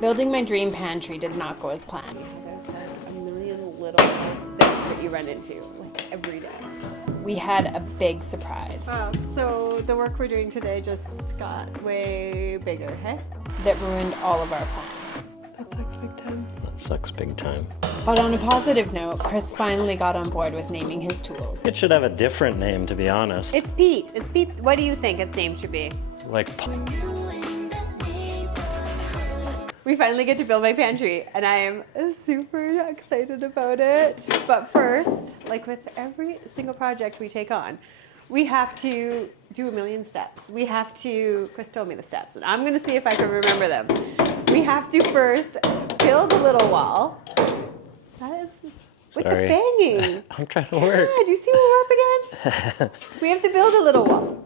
Building my dream pantry did not go as planned. There's like a million little things that you run into like every day. We had a big surprise. Wow, so the work we're doing today just got way bigger, hey? That ruined all of our plans. That sucks big time. That sucks big time. But on a positive note, Chris finally got on board with naming his tools. It should have a different name, to be honest. It's Pete. It's Pete. What do you think its name should be? Like, We finally get to build my pantry, and I am super excited about it. But first, like with every single project we take on, we have to do a million steps. We have to, Chris told me the steps, and I'm gonna see if I can remember them. We have to first build a little wall. That is with Sorry. the banging. I'm trying to work. Yeah, do you see what we're up against? We have to build a little wall.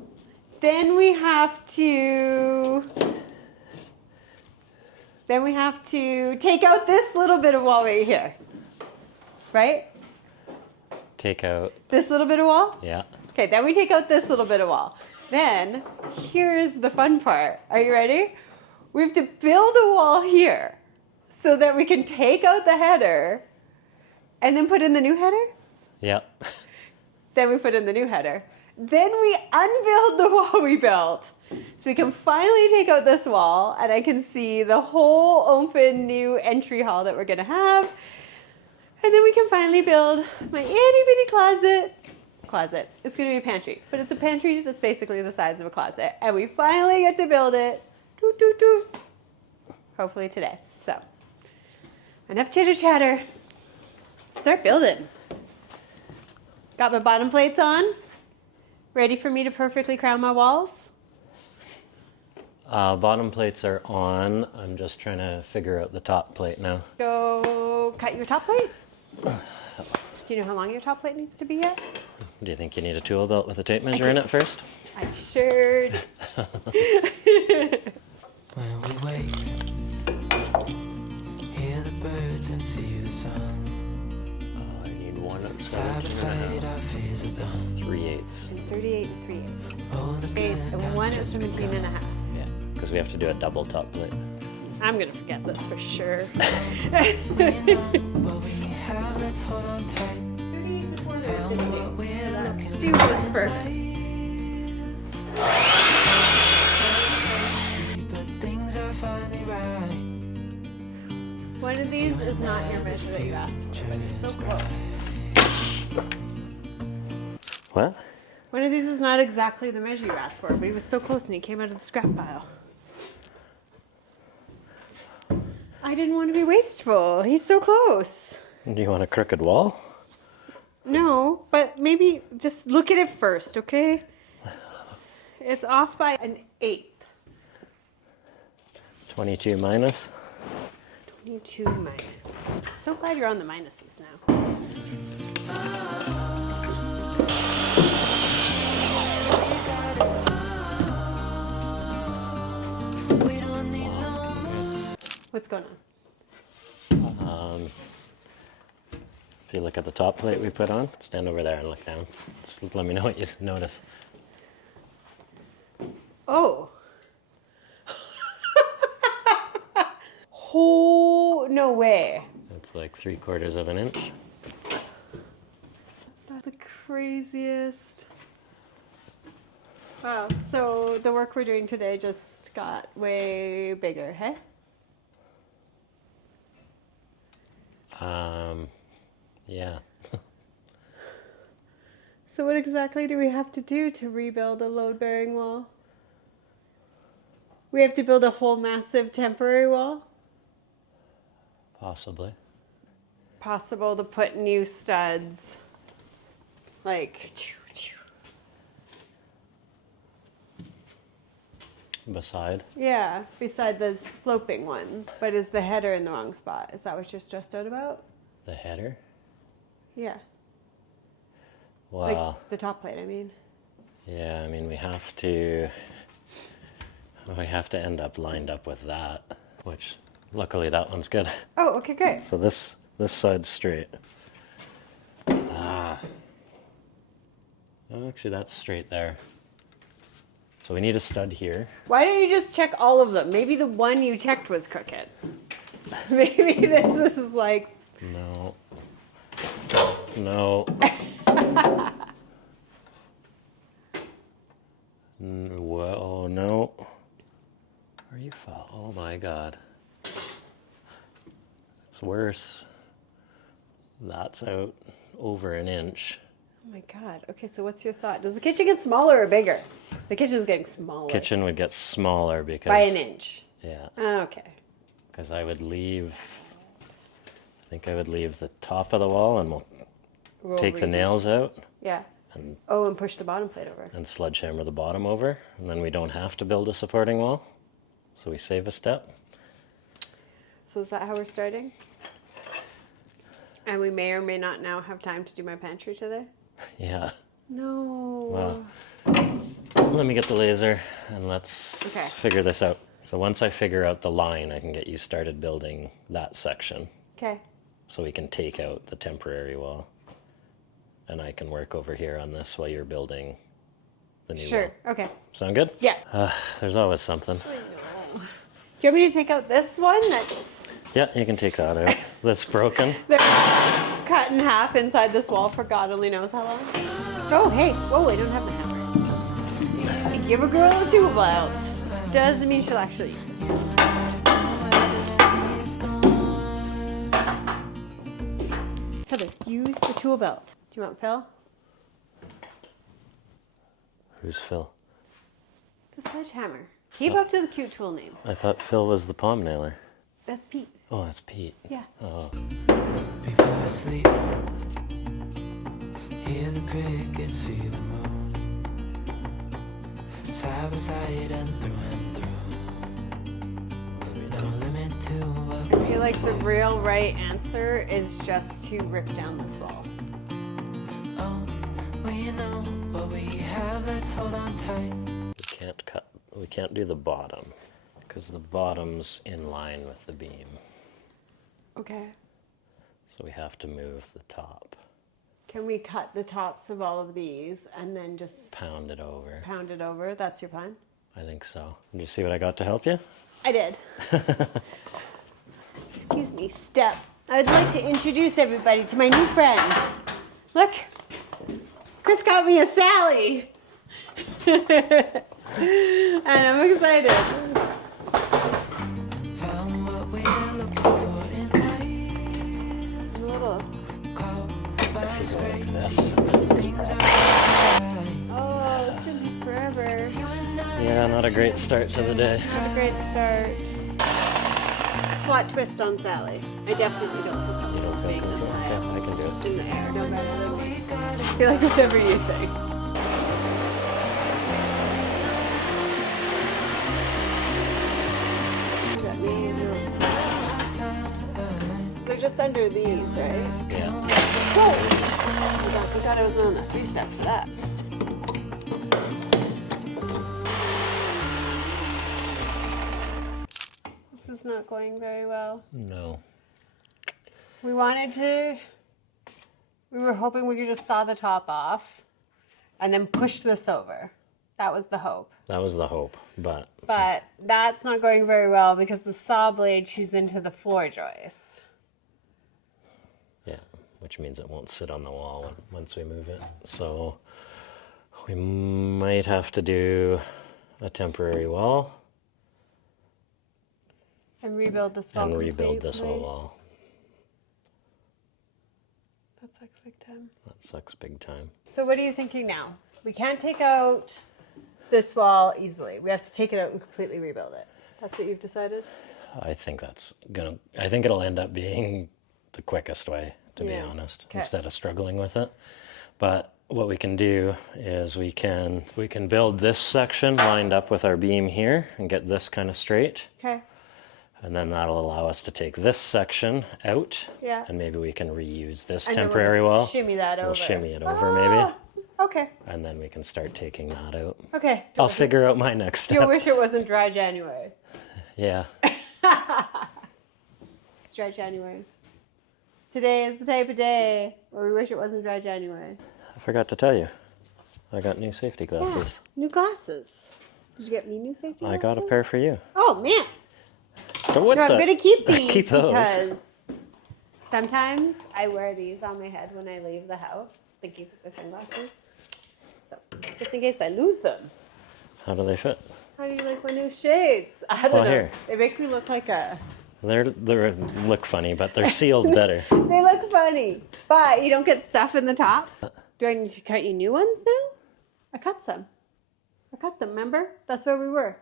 Then we have to take out this little bit of wall right here. Right? Take out. This little bit of wall? Yeah. Okay, then we take out this little bit of wall. Then, here's the fun part. Are you ready? We have to build a wall here so that we can take out the header and then put in the new header. Yeah. Then we put in the new header. Then we unbuild the wall we built. So we can finally take out this wall and I can see the whole open new entry hall that we're gonna have. And then we can finally build my itty bitty closet. It's gonna be a pantry, but it's a pantry that's basically the size of a closet. And we finally get to build it. Doo, doo, doo. Hopefully today. So, enough chitter chatter. Start building. Got my bottom plates on. Ready for me to perfectly crown my walls? Bottom plates are on. I'm just trying to figure out the top plate now. Go cut your top plate. Do you know how long your top plate needs to be yet? Do you think you need a tool belt with a tape measure in it first? I sure do. When we wake, hear the birds and see the sun. I need one at Side by side, our fears are done. 3/8. 38 and 3/8. Oh, the Eighth good and times 1 just 17 and a half. Yeah, because we have to do a double top plate. I'm gonna forget this for sure. We know what we have, let's hold on tight. 38 and 4 Found what we're looking do this perfect. but things are finally right. One of these is not your measure that you asked for, but it's so close. What? One of these is not exactly the measure you asked for, but he was so close and he came out of the scrap pile. I didn't want to be wasteful. He's so close. Do you want a crooked wall? No, but maybe just look at it first, okay? It's off by an 1/8. 22 minus? 22 minus. So glad you're on the minuses now. We don't need no more. What's going on? If you look at the top plate we put on, stand over there and look down. Just let me know what you notice. Oh. Oh, no way. It's like 3/4 of an inch. That's the craziest. Wow, so the work we're doing today just got way bigger, hey? Yeah. So what exactly do we have to do to rebuild a load-bearing wall? We have to build a whole massive temporary wall? Possibly. Possible to put new studs, like, Beside. yeah, beside the sloping ones. But is the header in the wrong spot? Is that what you're stressed out about? The header? Yeah, Wow. like the top plate, I mean. Yeah, I mean, we have to end up lined up with that, which luckily that one's good. Oh, okay, great. So this side's straight. Oh, actually that's straight there. So we need a stud here. Why don't you just check all of them? Maybe the one you checked was crooked. Maybe this is like... No. No. Whoa, no. Are you oh my god. It's worse. That's out over an inch. Oh my god. Okay, so what's your thought? Does the kitchen get smaller or bigger? The kitchen's getting smaller. Kitchen would get smaller because... By an inch. Yeah. Okay. Because I think I would leave the top of the wall and we'll take the nails out. Yeah. And push the bottom plate over. and sledgehammer the bottom over, and then we don't have to build a supporting wall, so we save a step. So is that how we're starting? And we may or may not now have time to do my pantry today? Yeah. No. Well, let me get the laser and let's Okay. figure this out. So once I figure out the line, I can get you started building that section, Okay. so we can take out the temporary wall. And I can work over here on this while you're building the new Sure. wall. Okay. Sound good? Yeah. There's always something. Do you want me to take out this one that's Yeah, you can take that out. That's broken. cut in half inside this wall for God only knows how long? Oh, hey. Whoa, I don't have my hammer. You give a girl a tool belt. Doesn't mean she'll actually use it. Heather, use the tool belt. Do you want Phil? Who's Phil? The sledgehammer. Keep up to the cute tool names. I thought Phil was the palm nailer. That's Pete. Oh, that's Pete. Yeah. Oh. Before I sleep, hear the crickets, see the moon, side by side and through. No limit to what I feel like the real right answer is just to rip down this wall. oh, we know what we have, let's hold on tight. We can't do the bottom because the bottom's in line with the beam. Okay. So we have to move the top. Can we cut the tops of all of these and then just Pound it over. pound it over? That's your plan? I think so. Did you see what I got to help you? I did. Excuse me, Step. I'd like to introduce everybody to my new friend. Look, Chris got me a Sally. And I'm excited. Found what we're looking for in life. A little. Caught by Like strays, this. things are right. Oh, it's gonna be forever. You and I, Yeah, not a great start to the day. Not a great start. Plot twist on Sally. I definitely don't feel You don't comfortable feel being the comfortable? side Okay, I can do it. in the air, no better than me. I feel like whatever you think. Is that me and you? They're just under these, right? Yeah. Whoa! Oh my god, thank God I was on a 3-step for that. This is not going very well. No. We were hoping we could just saw the top off and then push this over. That was the hope. That was the hope, but But that's not going very well because the saw blade chews into the floor joists. yeah, which means it won't sit on the wall once we move it. So we might have to do a temporary wall And rebuild this wall and rebuild this whole completely. wall. That sucks big time. That sucks big time. So what are you thinking now? We can't take out this wall easily. We have to take it out and completely rebuild it. That's what you've decided? I think I think it'll end up being the quickest way, to be Yeah. honest, Okay. instead of struggling with it. But what we can do is we can build this section lined up with our beam here and get this kind of straight. Okay. And then that'll allow us to take this section out. Yeah. And maybe we can reuse this And then we'll temporary just wall. shimmy that over. We'll shimmy it over maybe. Okay. And then we can start taking that out. Okay. I'll figure out my next Do you step. wish it wasn't dry January? Yeah. It's dry January. Today is the type of day where we wish it wasn't dry January. I forgot to tell you. I got new safety glasses. New glasses. Did you get me new safety I glasses? got a pair for you. Oh, man. What No, I'm the- gonna keep these Keep those. because sometimes I wear these on my head when I leave the house, thinking they're sunglasses. So just in case I lose them. How do they fit? How do you like my new shades? I don't Well, know. here. They make me look like a. They look funny, but they're sealed better. They look funny, but you don't get stuff in the top. Do I need to cut you new ones now? I cut some. I cut them, remember? That's where we were.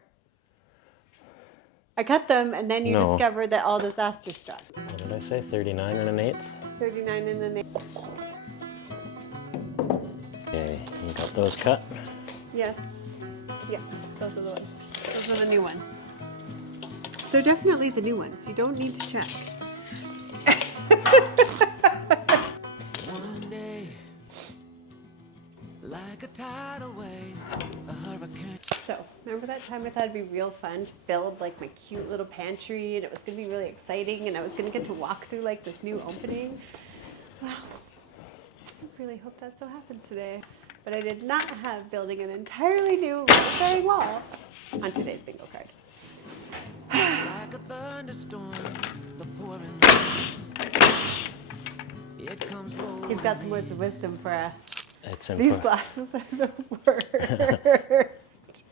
I cut them, and then you No. discovered that all disaster struck. What did I say? 39 and an eighth? 39 and an 8. Okay, you got those cut? Yes. Yeah, those are the ones. Those are the new ones. They're definitely the new ones. You don't need to check. One day, like a tidal wave, a hurricane. So, remember that time I thought it'd be real fun to build like my cute little pantry and it was gonna be really exciting and I was gonna get to walk through like this new opening? Well, I really hope that still happens today. But I did not have building an entirely new repairing wall on today's bingo card. Like a thunderstorm, the pouring rain. It comes rolling. He's got some words of wisdom for us. It's These glasses are the worst.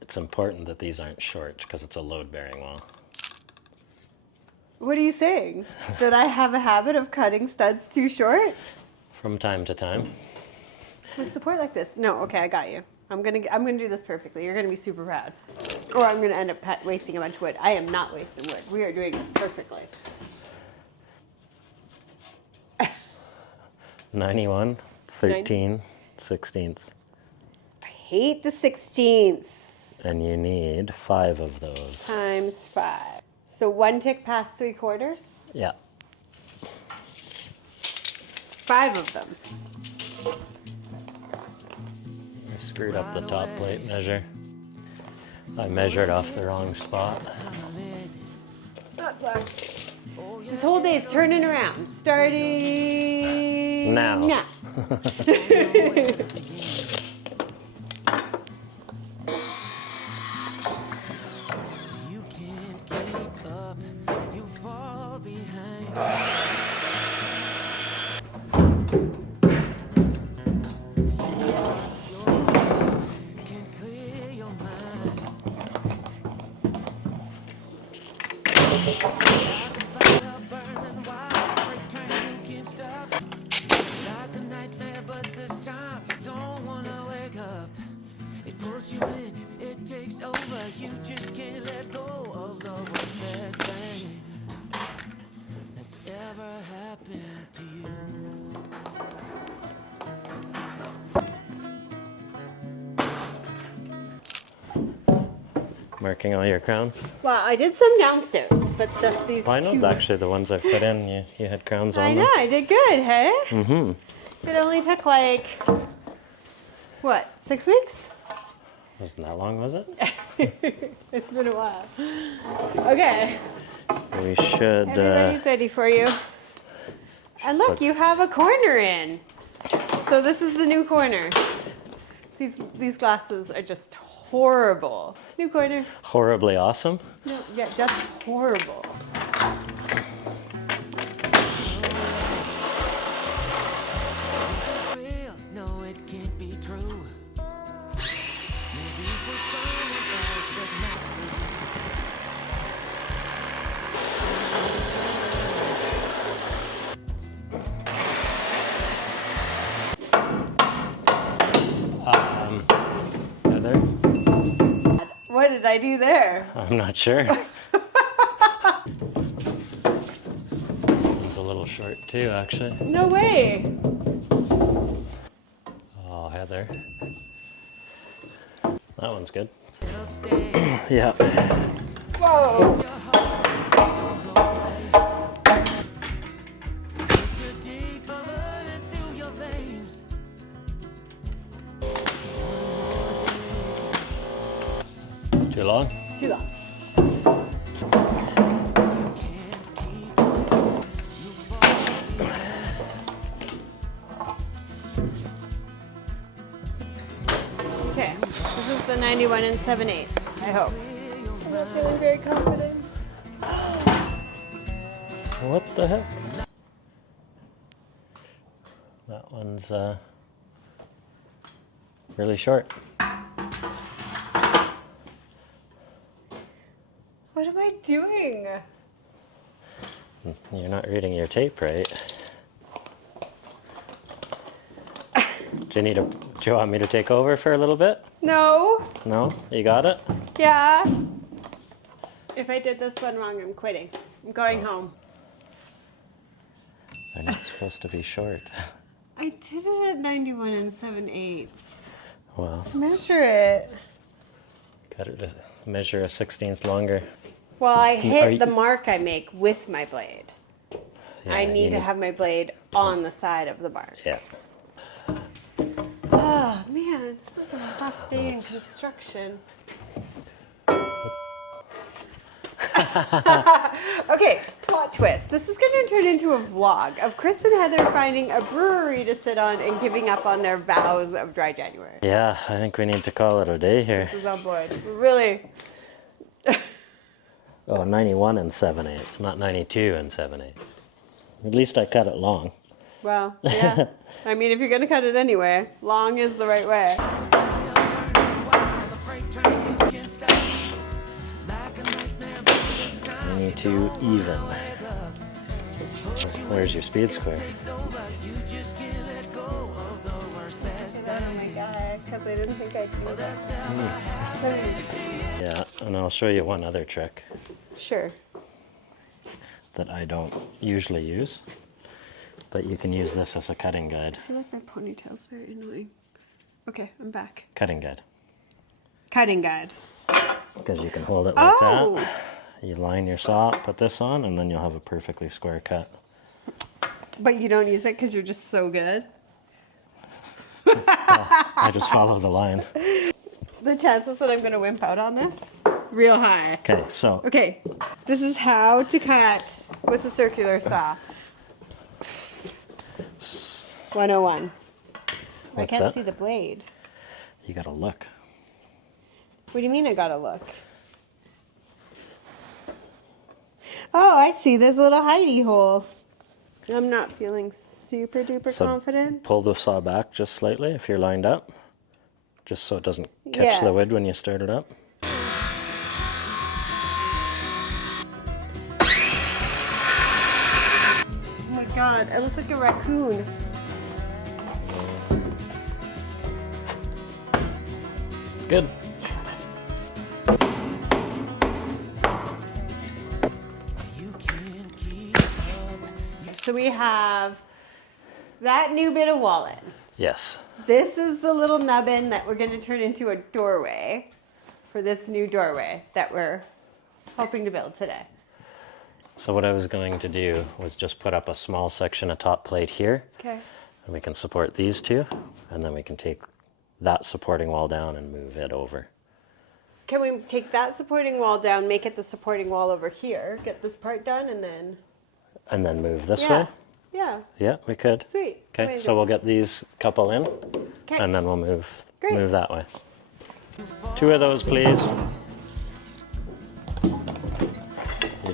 It's important that these aren't short because it's a load-bearing wall. What are you saying? That I have a habit of cutting studs too short? From time to time. With support like this? No, okay, I got you. I'm gonna do this perfectly. You're gonna be super proud. Or I'm gonna end up wasting a bunch of wood. I am not wasting wood. We are doing this perfectly. 91, 13, 16ths. I hate the 16ths. And you need 5 of those. Times 5. So 1 tick past 3/4. Yeah. 5 of them. I screwed up the top plate measure. I measured off the wrong spot. That sucks. This whole day is turning around. Starting Now. You can't keep up, you fall behind. Can't clear your mind. Like a fire burning wild, every turn you can't stop. Like a nightmare, but this time you don't wanna wake up. It pulls you in, it takes over. You just can't let go of the worst best thing that's ever happened to you. Marking all your crowns? Well, I did some downstairs, but just these Well, I know two. actually the ones I put in, you had crowns on I them. know, I did good, hey? Mm-hmm. It only took like, what, 6 weeks? Wasn't that long, was it? It's been a while. Okay, We should, everybody's ready for you. And look, you have a corner in. So this is the new corner. These glasses are just horrible. New corner. horribly awesome. No, yeah, just horrible. Real, no, it can't be true. Maybe for someone else, but not for Heather? What did I do there? I'm not sure. It's a little short too, actually. No way. Oh, Heather. That one's good. It'll stay. Yeah. Whoa. Too deep, I'm running through your veins. Too long? Too long. Okay, this is the 91 and 7/8, I hope. not feeling very confident. What the heck? That one's really short. What am I doing? You're not reading your tape right. Do you want me to take over for a little bit? No. No? You got it? Yeah. If I did this one wrong, I'm quitting. I'm going home. They're not supposed to be short. I did it at 91 7/8. Well, Measure it. got to measure a 16th longer. Well, I hit you- the mark I make with my blade. Yeah, I need you to have my blade on the side of the mark. Yeah. Oh man, this is a rough day in construction. Okay, plot twist. This is going to turn into a vlog of Chris and Heather finding a brewery to sit on and giving up on their vows of dry January. Yeah, I think we need to call it a day here. This is on board. Really. Oh, 91 and 7/8, not 92 and 7/8. At least I cut it long. Well, yeah. I mean, if you're going to cut it anyway, long is the right way. 92 even. Where's your speed square? Oh my god, because I didn't think I could. Yeah, and I'll show you one other trick Sure. that I don't usually use, but you can use this as a cutting guide. I feel like my ponytail's very annoying. Okay, I'm back. Cutting guide. Cutting guide. Because you can hold it like Oh! that. You line your saw, put this on, and then you'll have a perfectly square cut. But you don't use it because you're just so good? I just follow the line. The chances that I'm going to wimp out on this? Real high. Okay, so Okay, this is how to cut with a circular saw. 101. I What's can't that? see the blade. you gotta look. What do you mean I gotta look? Oh, I see. There's a little hidey hole. I'm not feeling super duper So confident. pull the saw back just slightly if you're lined up, just so it doesn't catch Yeah. the wood when you start it up. Oh my god, I look like a raccoon. Good. So we have that new bit of wallet. Yes. This is the little nubbin that we're going to turn into a doorway for this new doorway that we're hoping to build today. So what I was going to do was just put up a small section of top plate here, Okay. and we can support these two, and then we can take that supporting wall down and move it over. Can we take that supporting wall down, make it the supporting wall over here, get this part done, and then... And then move this Yeah. way? Yeah. Yeah, we could. Sweet. Okay, Amazing. so we'll get these couple in, Okay. and then we'll move Great. move that way. 2 of those, please. You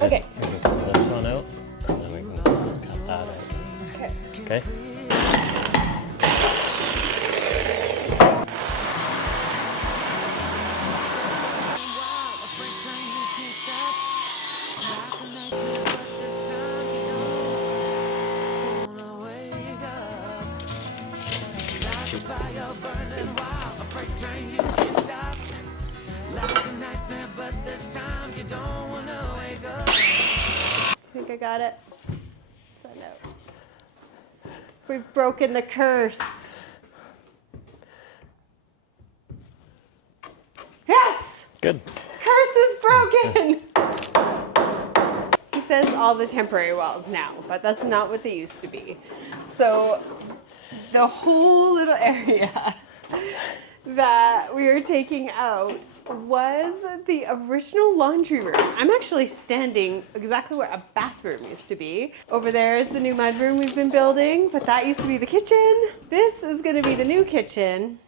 Okay. We can cut this one out, and then we can cut that out. Okay. Okay? I think I got it. So no. We've broken the curse. Yes! Good. Curse is broken! He says all the temporary walls now, but that's not what they used to be. So the whole little area that we were taking out was the original laundry room. I'm actually standing exactly where a bathroom used to be. Over there is the new mudroom we've been building, but that used to be the kitchen. This is gonna be the new kitchen.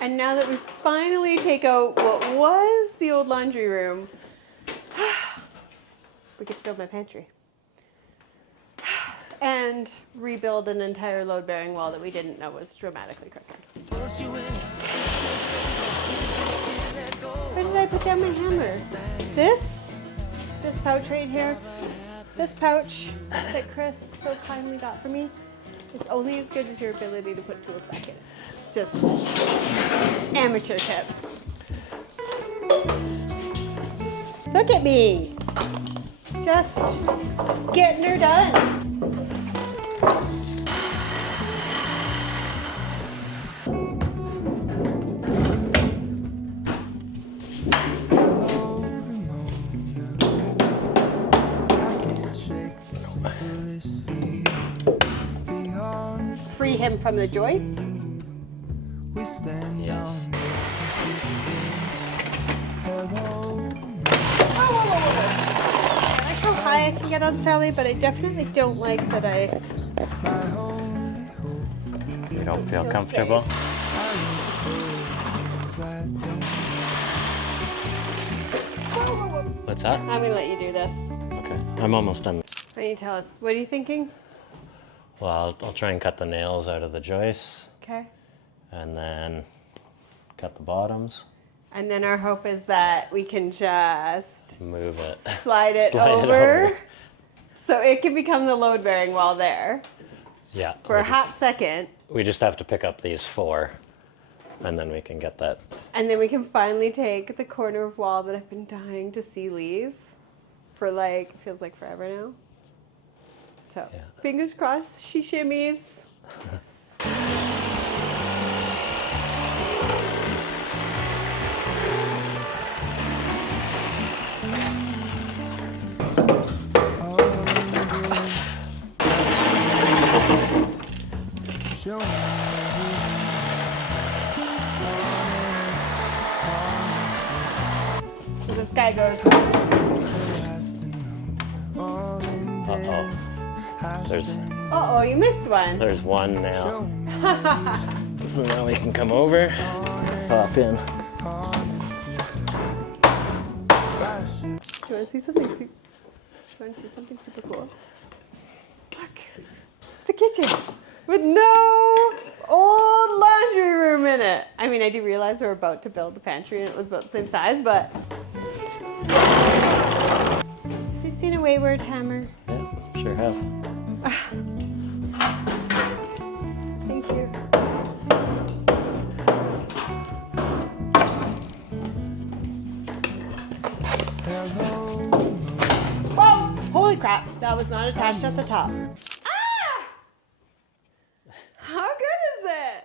And now that we finally take out what was the old laundry room, we get to build my pantry. And rebuild an entire load-bearing wall that we didn't know was dramatically crooked. Where did I put down my hammer? This pouch right here, this pouch that Chris so kindly got for me, is only as good as your ability to put tools back in it. Just amateur tip. Look at me. Just getting her done. Free him from the joists. Yes. I like how high I can get on Sally, but I definitely don't like that You don't feel comfortable? What's that? I'm gonna let you do this. Okay, I'm almost done. Why don't you tell us? What are you thinking? Well, I'll try and cut the nails out of the joists Okay. and then cut the bottoms, And then our hope is that we can just move it. slide it Slide it over. over. So it can become the load bearing wall there Yeah. for a hot second. We just have to pick up these 4 and then we can get that. And then we can finally take the corner of wall that I've been dying to see leave for like, feels like forever now. So Yeah. fingers crossed, she shimmies. So this guy goes, Uh-oh. uh-oh, you missed one. There's one nail. So now we can come over, pop in. Do you want to see something super cool? Look, it's the kitchen with no old laundry room in it. I mean, I do realize we're about to build the pantry and it was about the same size, but have you seen a wayward hammer? Yeah, sure have. Thank you. Whoa! Holy crap, that was not attached at the top. Ah! How good is it?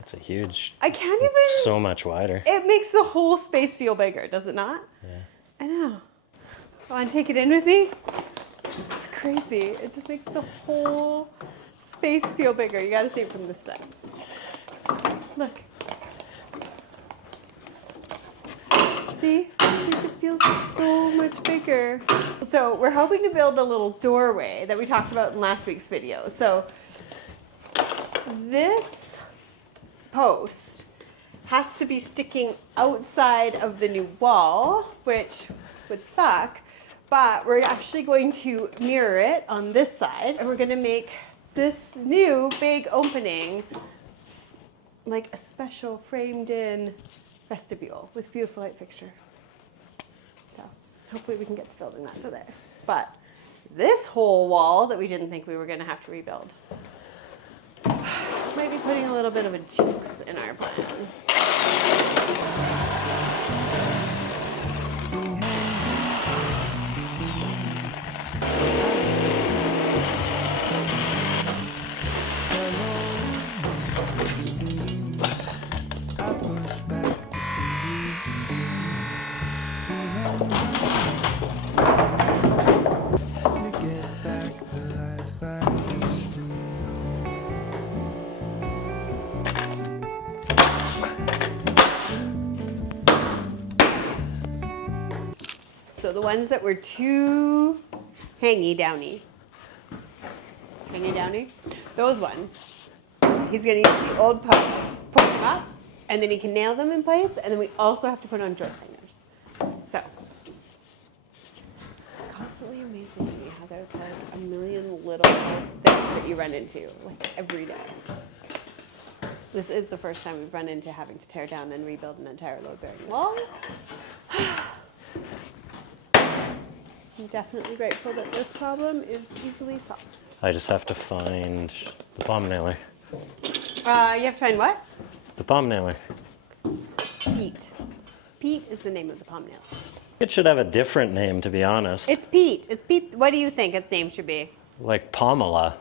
It's a huge, I can't even. so much wider. It makes the whole space feel bigger, does it not? Yeah. I know. Want to take it in with me? It's crazy. It just makes the whole space feel bigger. You gotta see it from this side. Look. See? It feels so much bigger. So we're hoping to build a little doorway that we talked about in last week's video. So this post has to be sticking outside of the new wall, which would suck, but we're actually going to mirror it on this side, and we're going to make this new big opening like a special framed in vestibule with beautiful light fixture. So hopefully we can get to building that today. But this whole wall that we didn't think we were going to have to rebuild might be putting a little bit of a jinx in our plan. So the ones that were too hangy downy, those ones, he's gonna use the old posts, push them up, And then you can nail them in place, and then we also have to put on dress hangers. So, it constantly amazes me how there's like a million little things that you run into like every day. This is the first time we've run into having to tear down and rebuild an entire load-bearing wall. I'm definitely grateful that this problem is easily solved. I just have to find the palm nailer. You have to find what? The palm nailer. Pete. Pete is the name of the palm nail. It should have a different name, to be honest. It's Pete. It's Pete. What do you think its name should be? Like Pamela.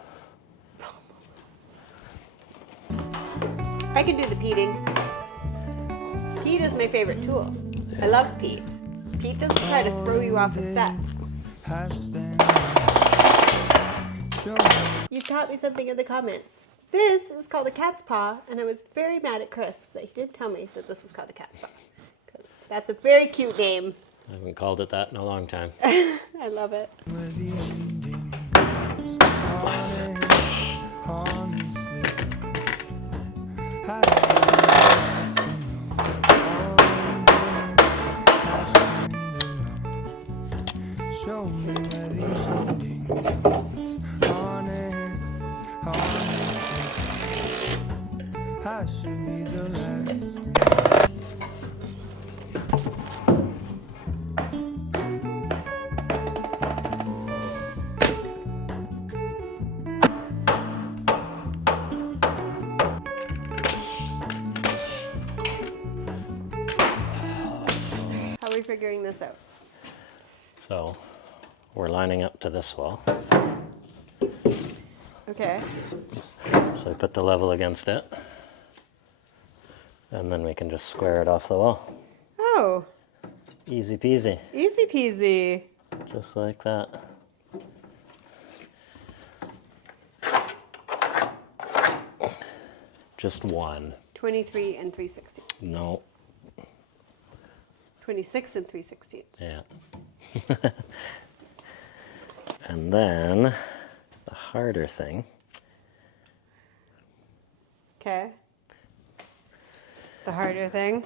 I can do the peating. Peat is my favorite tool. I love Pete. Pete doesn't try to throw you off the step. You taught me something in the comments. This is called a cat's paw, and I was very mad at Chris that he did tell me that this is called a cat's paw. Because that's a very cute name. I haven't called it that in a long time. I love it. Show me where the ending goes. Honestly, I should be the last. How are we figuring this out? So we're lining up to this wall. Okay. So I put the level against it. And then we can just square it off the wall. Oh, Easy peasy. easy peasy. Just like that. Just one. 23 and 3/16. No. 26 and 3/16. Yeah. And then the harder thing. Okay. The harder thing.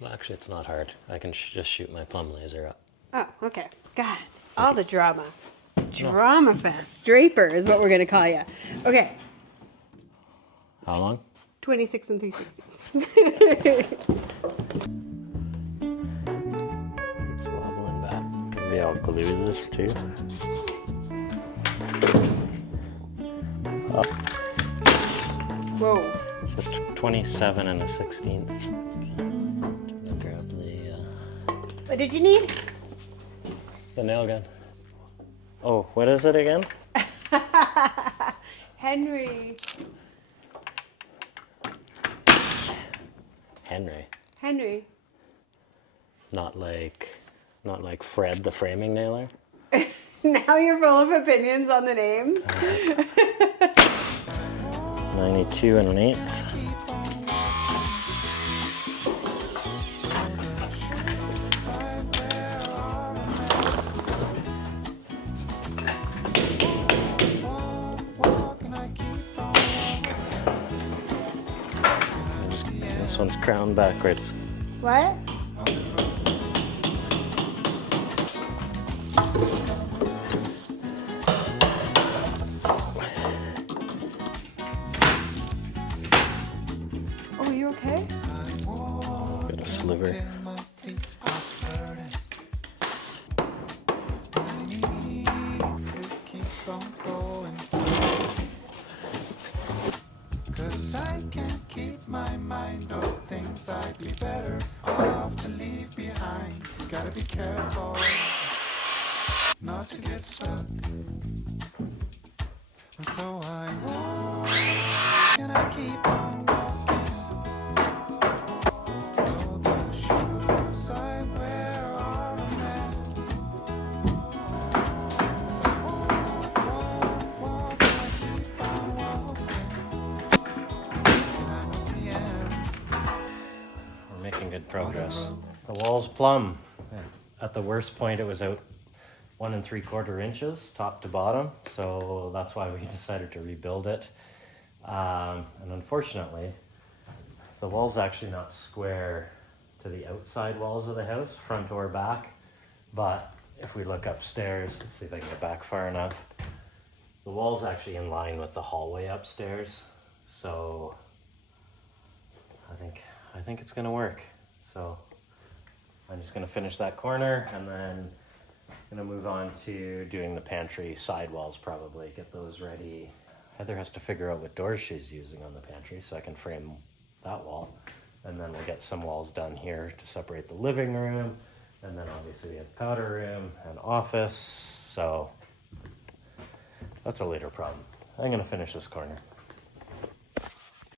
Well, actually, it's not hard. I can just shoot my plumb laser up. Oh, okay. God, all the drama. Drama fest. Draper is what we're going to call you. Okay. How long? 26 and 3/16. It's wobbling back. Maybe I'll glue this too. Whoa. So 27 and a 16th. Grab What did you need? the nail gun. Oh, what is it again? Henry. Henry. Henry. Not like Fred the framing nailer. Now you're full of opinions on the names. 92 and an 8th. This one's crowned backwards. What? Oh, you okay? Got a sliver. Cause I can't keep my mind on things I'd be better off to leave behind. Gotta be careful not to get stuck. So I walk and I keep on walking. All the shoes I wear are a mess. So I walk and I keep on walking. We're making good progress. The wall's plumb. At the worst point, it was out 1 3/4 inches, top to bottom. So that's why we decided to rebuild it. And unfortunately, the wall's actually not square to the outside walls of the house, front or back. But if we look upstairs, let's see if I can get back far enough. The wall's actually in line with the hallway upstairs. So I think it's gonna work. So I'm just gonna finish that corner and then gonna move on to doing the pantry sidewalls probably, get those ready. Heather has to figure out what doors she's using on the pantry so I can frame that wall. And then we'll get some walls done here to separate the living room. And then obviously we have powder room and office. So that's a later problem. I'm gonna finish this corner.